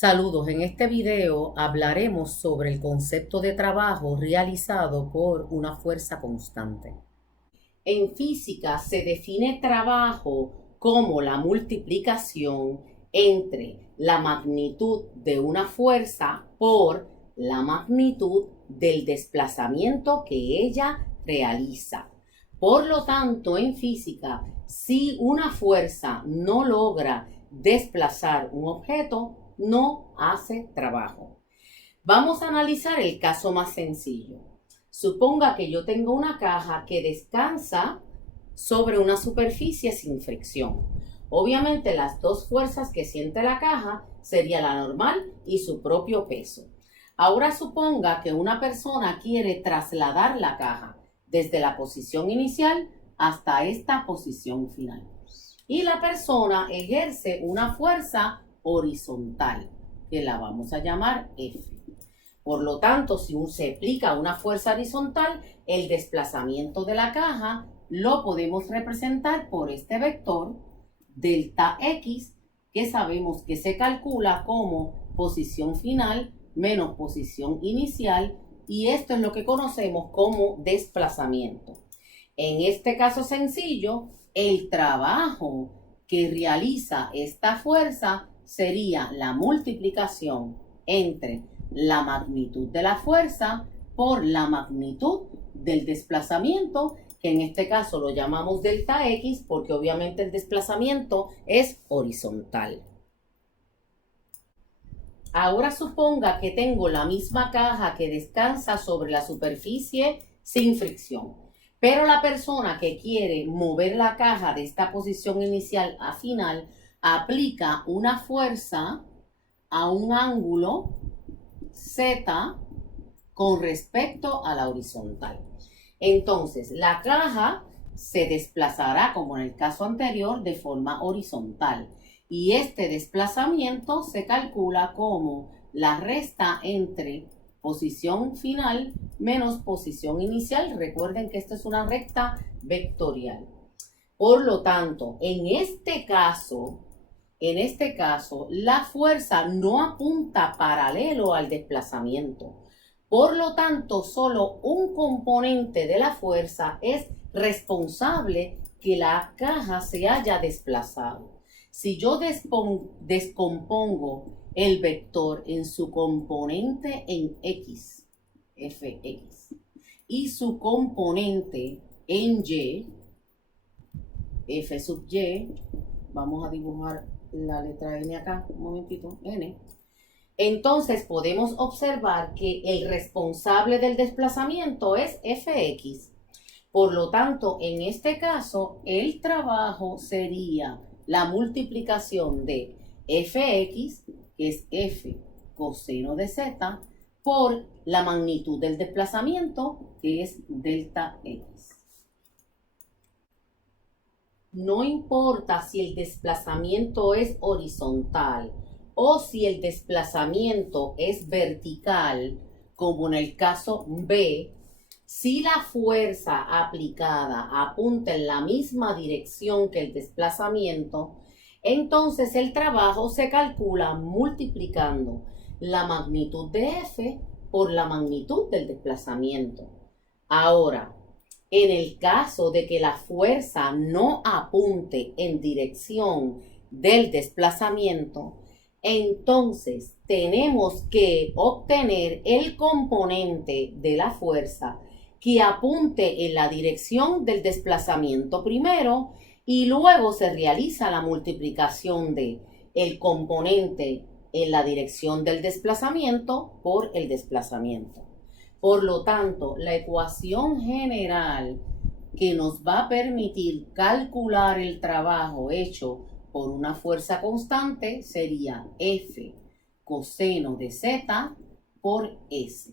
Saludos, en este video hablaremos sobre el concepto de trabajo realizado por una fuerza constante. En física se define trabajo como la multiplicación entre la magnitud de una fuerza por la magnitud del desplazamiento que ella realiza. Por lo tanto, en física, si una fuerza no logra desplazar un objeto, no hace trabajo. Vamos a analizar el caso más sencillo. Suponga que yo tengo una caja que descansa sobre una superficie sin fricción. Obviamente las dos fuerzas que siente la caja sería la normal y su propio peso. Ahora suponga que una persona quiere trasladar la caja desde la posición inicial hasta esta posición final. Y la persona ejerce una fuerza horizontal, que la vamos a llamar F. Por lo tanto, si se aplica una fuerza horizontal, el desplazamiento de la caja lo podemos representar por este vector delta X, que sabemos que se calcula como posición final menos posición inicial, y esto es lo que conocemos como desplazamiento. En este caso sencillo, el trabajo que realiza esta fuerza sería la multiplicación entre la magnitud de la fuerza por la magnitud del desplazamiento, que en este caso lo llamamos delta X porque obviamente el desplazamiento es horizontal. Ahora suponga que tengo la misma caja que descansa sobre la superficie sin fricción, pero la persona que quiere mover la caja de esta posición inicial a final aplica una fuerza a un ángulo Z con respecto a la horizontal. Entonces, la caja se desplazará, como en el caso anterior, de forma horizontal. Y este desplazamiento se calcula como la resta entre posición final menos posición inicial. Recuerden que esta es una recta vectorial. Por lo tanto, en este caso, la fuerza no apunta paralelo al desplazamiento. Por lo tanto, solo un componente de la fuerza es responsable que la caja se haya desplazado. Si yo descompongo el vector en su componente en X, Fx, y su componente en Y, F sub Y, vamos a dibujar la letra N acá, un momentito, N. Entonces podemos observar que el responsable del desplazamiento es Fx. Por lo tanto, en este caso, el trabajo sería la multiplicación de Fx, que es F coseno de Z, por la magnitud del desplazamiento, que es delta X. No importa si el desplazamiento es horizontal o si el desplazamiento es vertical, como en el caso B, si la fuerza aplicada apunta en la misma dirección que el desplazamiento, entonces el trabajo se calcula multiplicando la magnitud de F por la magnitud del desplazamiento. Ahora, en el caso de que la fuerza no apunte en dirección del desplazamiento, entonces tenemos que obtener el componente de la fuerza que apunte en la dirección del desplazamiento primero, y luego se realiza la multiplicación de el componente en la dirección del desplazamiento por el desplazamiento. Por lo tanto, la ecuación general que nos va a permitir calcular el trabajo hecho por una fuerza constante sería F coseno de Z por S,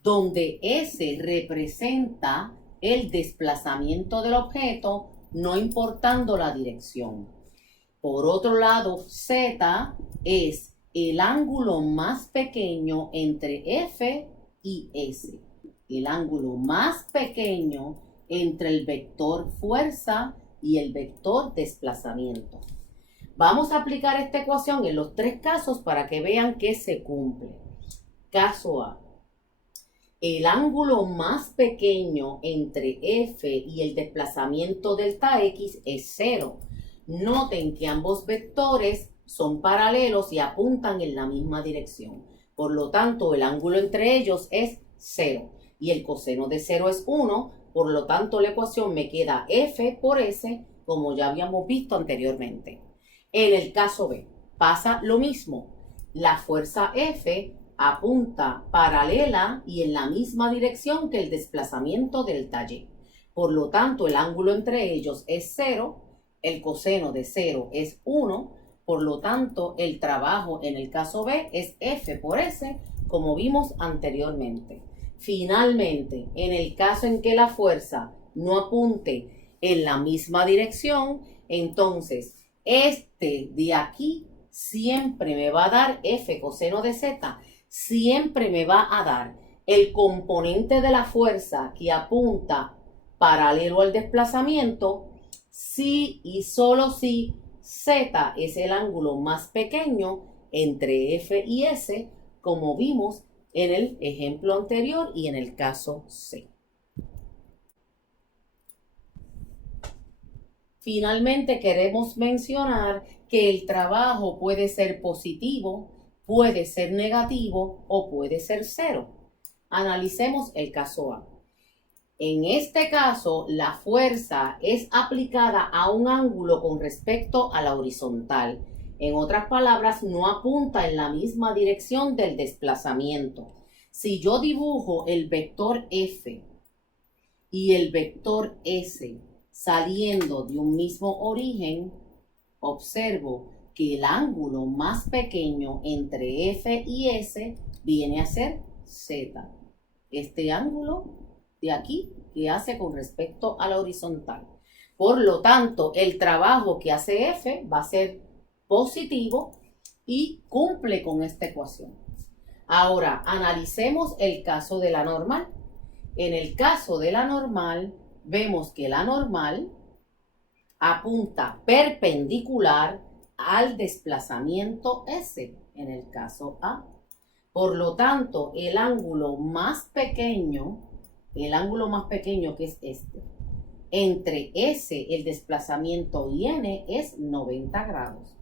donde S representa el desplazamiento del objeto, no importando la dirección. Por otro lado, Z es el ángulo más pequeño entre F y S, el ángulo más pequeño entre el vector fuerza y el vector desplazamiento. Vamos a aplicar esta ecuación en los tres casos para que vean que se cumple. Caso A. El ángulo más pequeño entre F y el desplazamiento delta X es 0. Noten que ambos vectores son paralelos y apuntan en la misma dirección. Por lo tanto, el ángulo entre ellos es 0. Y el coseno de 0 es 1. Por lo tanto, la ecuación me queda F por S, como ya habíamos visto anteriormente. En el caso B, pasa lo mismo. La fuerza F apunta paralela y en la misma dirección que el desplazamiento delta Y. Por lo tanto, el ángulo entre ellos es 0, el coseno de 0 es 1, por lo tanto, el trabajo en el caso B es F por S, como vimos anteriormente. Finalmente, en el caso en que la fuerza no apunte en la misma dirección, entonces este de aquí siempre me va a dar F coseno de Z, siempre me va a dar el componente de la fuerza que apunta paralelo al desplazamiento si y solo si Z es el ángulo más pequeño entre F y S, como vimos en el ejemplo anterior y en el caso C. Finalmente queremos mencionar que el trabajo puede ser positivo, puede ser negativo o puede ser cero. Analicemos el caso A. En este caso, la fuerza es aplicada a un ángulo con respecto a la horizontal. En otras palabras, no apunta en la misma dirección del desplazamiento. Si yo dibujo el vector F y el vector S saliendo de un mismo origen, observo que el ángulo más pequeño entre F y S viene a ser Z. Este ángulo de aquí que hace con respecto a la horizontal. Por lo tanto, el trabajo que hace F va a ser positivo y cumple con esta ecuación. Ahora, analicemos el caso de la normal. En el caso de la normal, vemos que la normal apunta perpendicular al desplazamiento S, en el caso A. Por lo tanto, el ángulo más pequeño que es este, entre S, el desplazamiento y N es 90 grados.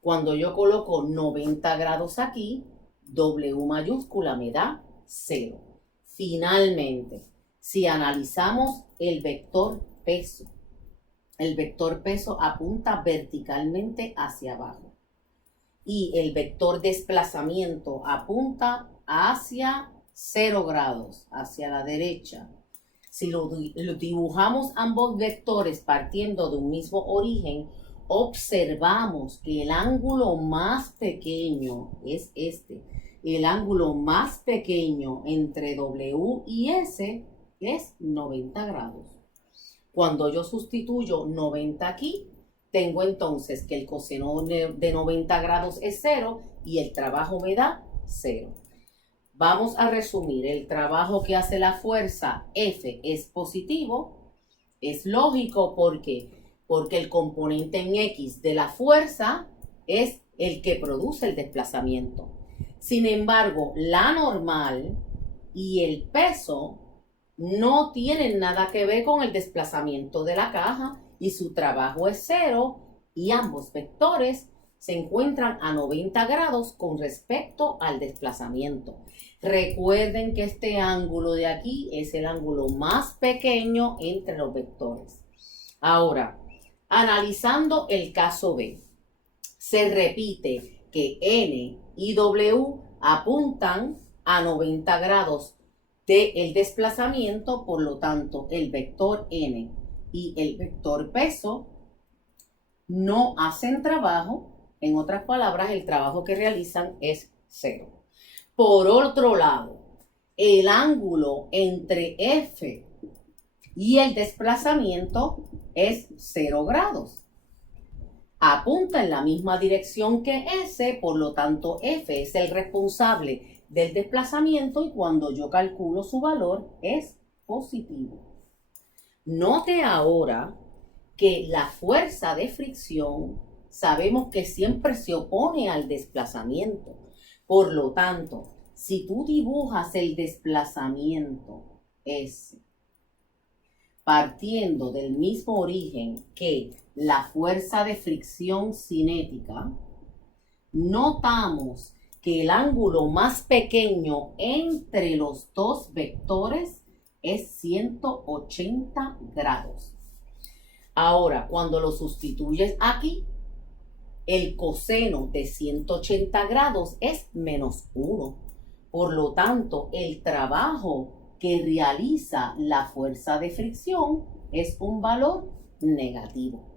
Cuando yo coloco 90 grados aquí, W mayúscula me da 0. Finalmente, si analizamos el vector peso apunta verticalmente hacia abajo y el vector desplazamiento apunta hacia 0 grados, hacia la derecha. Si lo dibujamos ambos vectores partiendo de un mismo origen, observamos que el ángulo más pequeño es este. El ángulo más pequeño entre W y S es 90 grados. Cuando yo sustituyo 90 aquí, tengo entonces que el coseno de 90 grados es 0 y el trabajo me da 0. Vamos a resumir. El trabajo que hace la fuerza F es positivo. Es lógico porque el componente en X de la fuerza es el que produce el desplazamiento. Sin embargo, la normal y el peso no tienen nada que ver con el desplazamiento de la caja y su trabajo es 0 y ambos vectores se encuentran a 90 grados con respecto al desplazamiento. Recuerden que este ángulo de aquí es el ángulo más pequeño entre los vectores. Ahora, analizando el caso B, se repite que N y W apuntan a 90 grados del desplazamiento, por lo tanto, el vector N y el vector peso no hacen trabajo. En otras palabras, el trabajo que realizan es 0. Por otro lado, el ángulo entre F y el desplazamiento es 0 grados. Apunta en la misma dirección que S, por lo tanto, F es el responsable del desplazamiento y cuando yo calculo su valor es positivo. Note ahora que la fuerza de fricción sabemos que siempre se opone al desplazamiento. Por lo tanto, si tú dibujas el desplazamiento S, partiendo del mismo origen que la fuerza de fricción cinética, notamos que el ángulo más pequeño entre los dos vectores es 180 grados. Ahora, cuando lo sustituyes aquí, el coseno de 180 grados es -1. Por lo tanto, el trabajo que realiza la fuerza de fricción es un valor negativo.